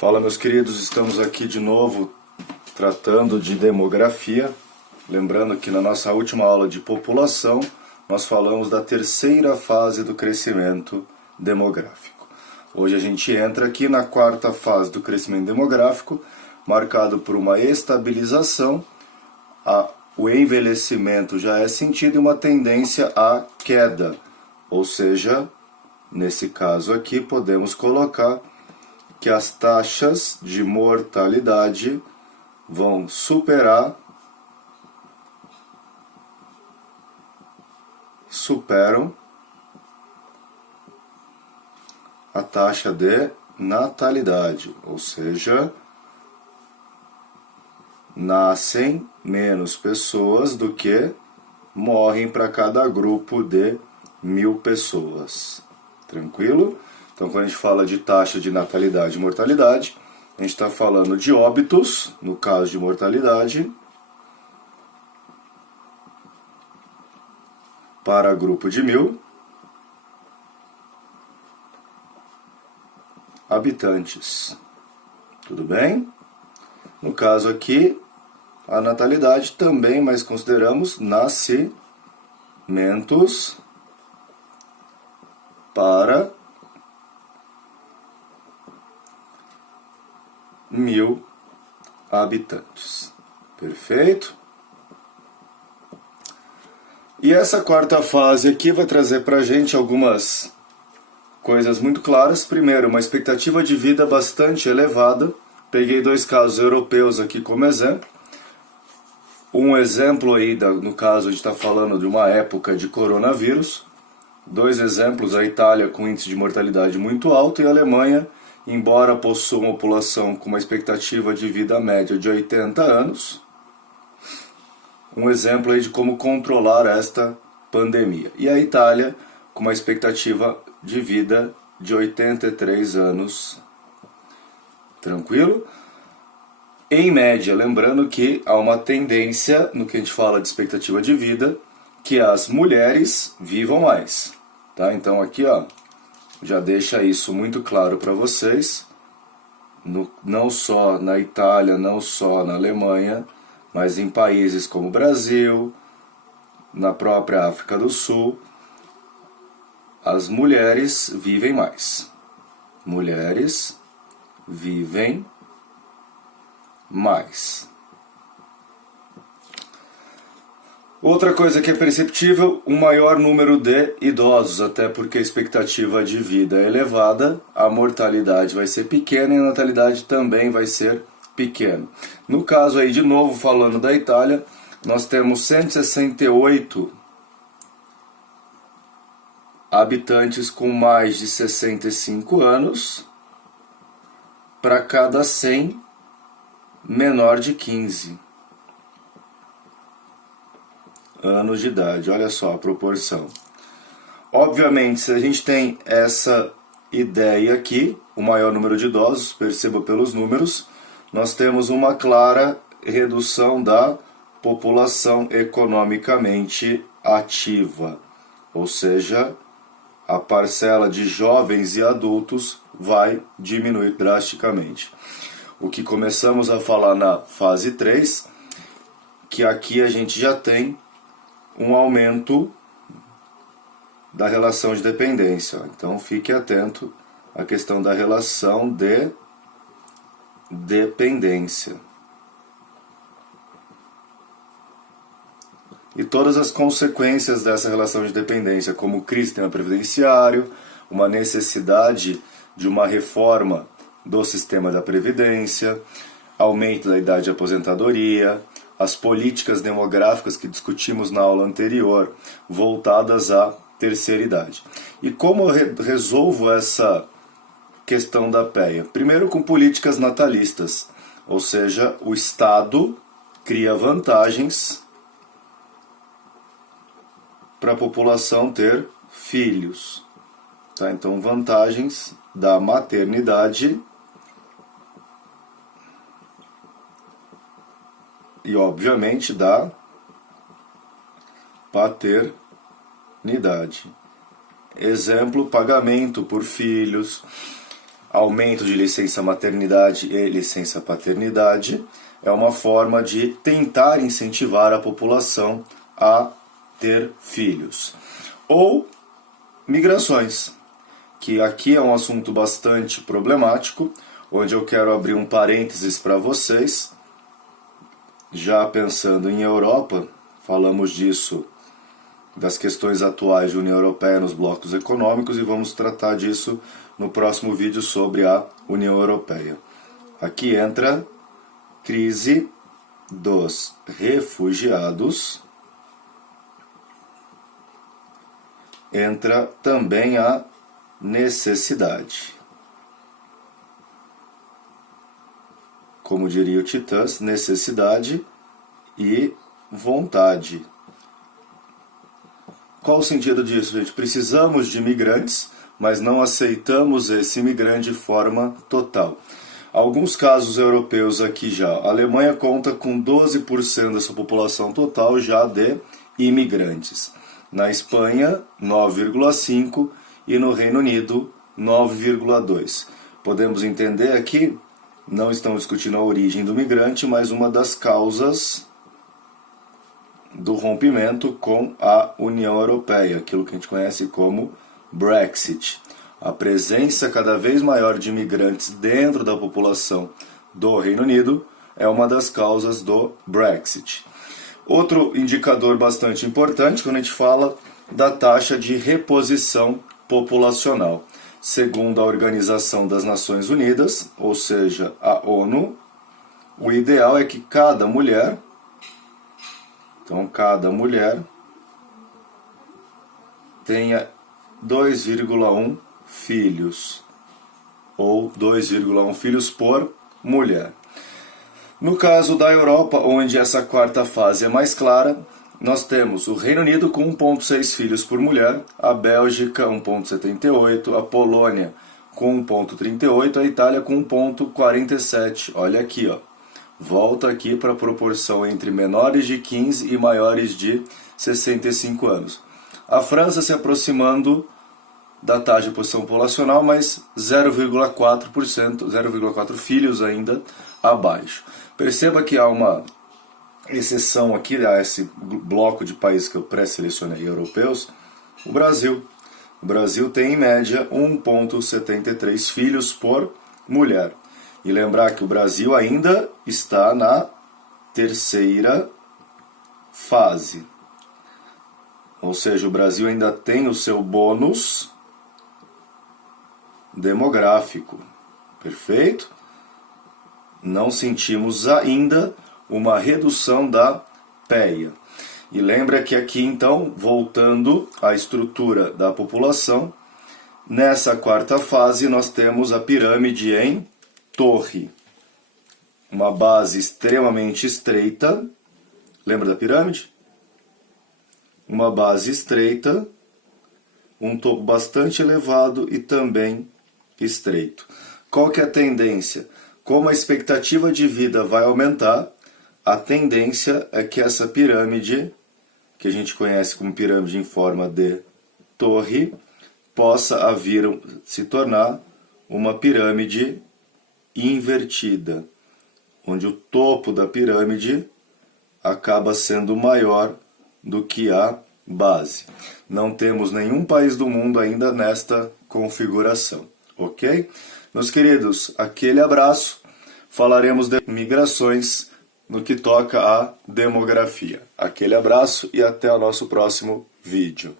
Fala, meus queridos, estamos aqui de novo tratando de demografia. Lembrando que na nossa última aula de população nós falamos da terceira fase do crescimento demográfico. Hoje a gente entra aqui na quarta fase do crescimento demográfico, marcado por uma estabilização, o envelhecimento já é sentido e uma tendência à queda, ou seja, nesse caso aqui podemos colocar que as taxas de mortalidade vão superam a taxa de natalidade, ou seja, nascem menos pessoas do que morrem para cada grupo de 1000 pessoas. Tranquilo? Então, quando a gente fala de taxa de natalidade e mortalidade, a gente está falando de óbitos, no caso de mortalidade, para grupo de 1000 habitantes. Tudo bem? No caso aqui, a natalidade também, mas consideramos nascimentos para 1000 habitantes. Perfeito? E essa quarta fase aqui vai trazer para a gente algumas coisas muito claras. Primeiro, uma expectativa de vida bastante elevada. Peguei 2 casos europeus aqui como exemplo. Um exemplo aí, no caso, a gente está falando de uma época de coronavírus. 2 exemplos, a Itália com índice de mortalidade muito alto e a Alemanha, embora possua uma população com uma expectativa de vida média de 80 anos, um exemplo aí de como controlar esta pandemia. E a Itália com uma expectativa de vida de 83 anos. Tranquilo? Em média, lembrando que há uma tendência, no que a gente fala de expectativa de vida, que as mulheres vivam mais. Tá? Então aqui, ó, já deixa isso muito claro para vocês, não só na Itália, não só na Alemanha, mas em países como o Brasil, na própria África do Sul, as mulheres vivem mais. Mulheres vivem mais. Outra coisa que é perceptível, um maior número de idosos, até porque a expectativa de vida é elevada, a mortalidade vai ser pequena e a natalidade também vai ser pequena. No caso aí, de novo, falando da Itália, nós temos 168 habitantes com mais de 65 anos para cada 100 menor de 15 anos de idade. Olha só a proporção. Obviamente, se a gente tem essa ideia aqui, o maior número de idosos, perceba pelos números, nós temos uma clara redução da população economicamente ativa. Ou seja, a parcela de jovens e adultos vai diminuir drasticamente. O que começamos a falar na fase 3, que aqui a gente já tem um aumento da relação de dependência. Então fique atento à questão da relação de dependência. E todas as consequências dessa relação de dependência, como crise do sistema previdenciário, uma necessidade de uma reforma do sistema da previdência, aumento da idade de aposentadoria, as políticas demográficas que discutimos na aula anterior, voltadas à terceira idade. E como eu resolvo essa questão da PEA? Primeiro, com políticas natalistas, ou seja, o Estado cria vantagens para a população ter filhos. Tá? Então, vantagens da maternidade e, obviamente, da paternidade. Exemplo, pagamento por filhos, aumento de licença maternidade e licença paternidade, é uma forma de tentar incentivar a população a ter filhos. Ou migrações, que aqui é um assunto bastante problemático, onde eu quero abrir um parênteses para vocês. Já pensando em Europa, falamos disso, das questões atuais de União Europeia nos blocos econômicos, e vamos tratar disso no próximo vídeo sobre a União Europeia. Aqui entra crise dos refugiados, entra também a necessidade. Como diria o Titãs, necessidade e vontade. Qual o sentido disso, gente? Precisamos de imigrantes, mas não aceitamos esse imigrante de forma total. Alguns casos europeus aqui já. A Alemanha conta com 12% da sua população total já de imigrantes. Na Espanha, 9,5% e no Reino Unido, 9,2%. Podemos entender aqui, não estamos discutindo a origem do migrante, mas uma das causas do rompimento com a União Europeia, aquilo que a gente conhece como Brexit. A presença cada vez maior de imigrantes dentro da população do Reino Unido é uma das causas do Brexit. Outro indicador bastante importante quando a gente fala da taxa de reposição populacional. Segundo a Organização das Nações Unidas, ou seja, a ONU, o ideal é que cada mulher tenha 2,1 filhos, ou 2,1 filhos por mulher. No caso da Europa, onde essa quarta fase é mais clara, nós temos o Reino Unido com 1,6 filhos por mulher, a Bélgica 1,78, a Polônia com 1,38, a Itália com 1,47. Olha aqui, ó. Volta aqui para a proporção entre menores de 15 e maiores de 65 anos. A França se aproximando da taxa de reposição populacional, mas 0,4%, 0,4 filhos ainda abaixo. Perceba que há uma exceção aqui a esse bloco de países que eu pré-selecionei europeus, o Brasil. O Brasil tem em média 1,73 filhos por mulher. E lembrar que o Brasil ainda está na terceira fase. Ou seja, o Brasil ainda tem o seu bônus demográfico. Perfeito? Não sentimos ainda uma redução da PEA. E lembra que aqui, então, voltando à estrutura da população, nessa quarta fase nós temos a pirâmide em torre. Uma base extremamente estreita. Lembra da pirâmide? Uma base estreita, um topo bastante elevado e também estreito. Qual que é a tendência? Como a expectativa de vida vai aumentar, a tendência é que essa pirâmide, que a gente conhece como pirâmide em forma de torre, possa vir se tornar uma pirâmide invertida, onde o topo da pirâmide acaba sendo maior do que a base. Não temos nenhum país do mundo ainda nesta configuração, ok? Meus queridos, aquele abraço. Falaremos de migrações no que toca à demografia. Aquele abraço e até o nosso próximo vídeo.